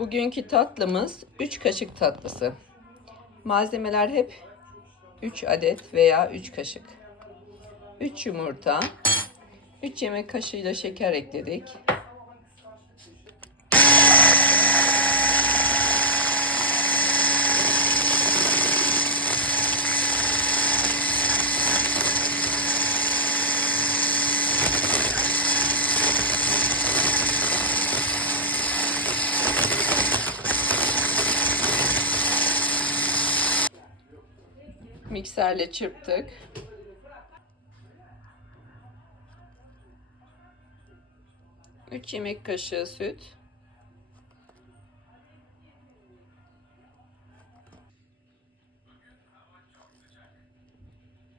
Bugünkü tatlımız 3 kaşık tatlısı. Malzemeler hep 3 adet veya 3 kaşık. 3 yumurta, 3 yemek kaşığıyla şeker ekledik. Mikserle çırptık. Üç yemek kaşığı süt.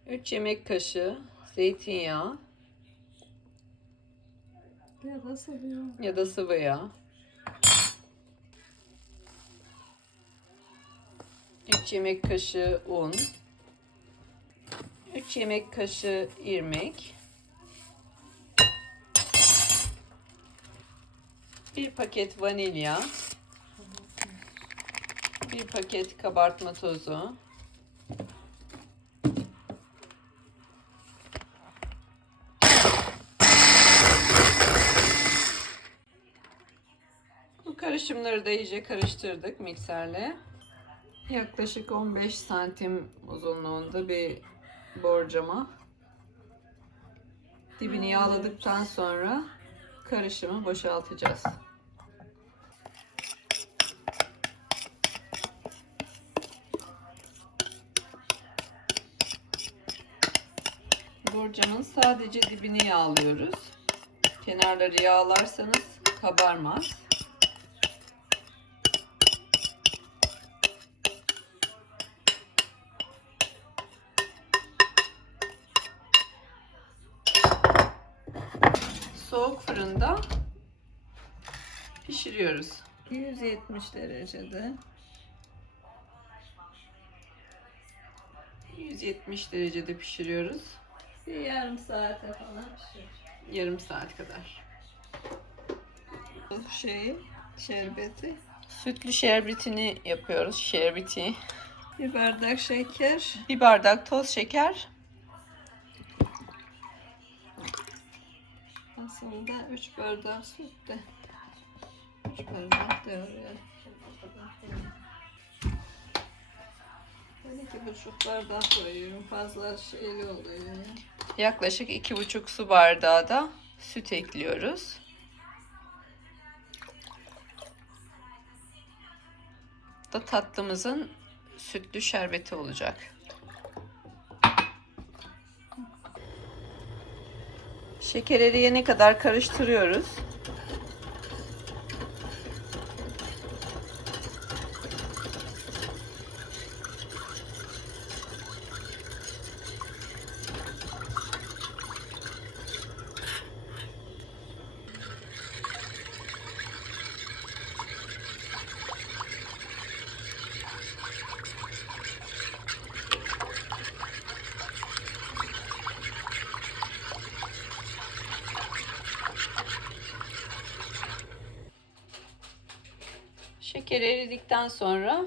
Üç yemek kaşığı zeytinyağı Ya da seviyor. ya da sıvı yağ. 3 yemek kaşığı un. 3 yemek kaşığı irmik. 1 paket vanilya. 1 paket kabartma tozu. Bu karışımları da iyice karıştırdık mikserle. Yaklaşık 15 santim uzunluğunda bir borcama. Dibini yağladıktan sonra karışımı boşaltacağız. Borcamın sadece dibini yağlıyoruz. Kenarları yağlarsanız kabarmaz. Soğuk fırında pişiriyoruz. 170 derecede. 170 derecede pişiriyoruz. Bir yarım saate falan pişirir. Yarım saat kadar. Bu şeyi, şerbeti. Sütlü şerbetini yapıyoruz. Şerbeti. Bir bardak şeker. Bir bardak toz şeker. Aslında 3 bardak süt de. 3 bardak da oraya. Ben iki buçuk bardak koyuyorum. Fazla şeyli oluyor. ya. Yaklaşık 2,5 su bardağı da süt ekliyoruz. Da tatlımızın sütlü şerbeti olacak. Şeker eriyene kadar karıştırıyoruz. Şeker eridikten sonra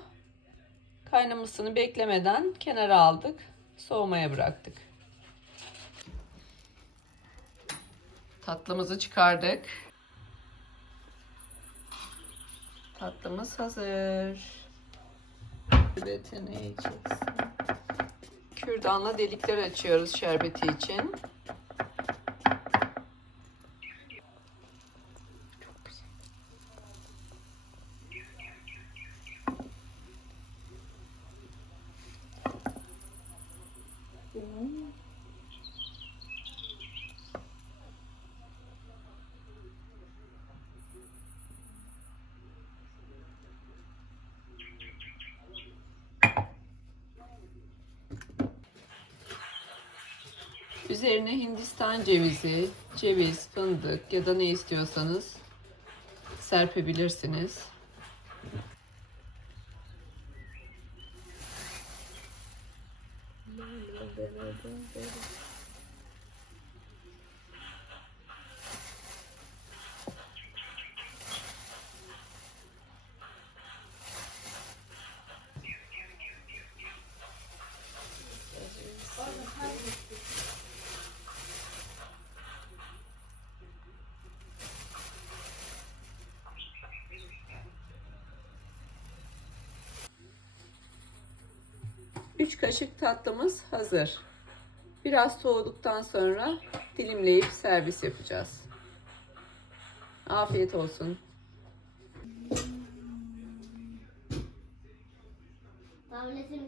kaynamasını beklemeden kenara aldık. Soğumaya bıraktık. Tatlımızı çıkardık. Tatlımız hazır. Şerbetini yiyeceksin. Kürdanla delikler açıyoruz şerbeti için. Üzerine Hindistan cevizi, ceviz, fındık ya da ne istiyorsanız serpebilirsiniz. 3 kaşık tatlımız hazır. Biraz soğuduktan sonra dilimleyip servis yapacağız. Afiyet olsun. Tabletim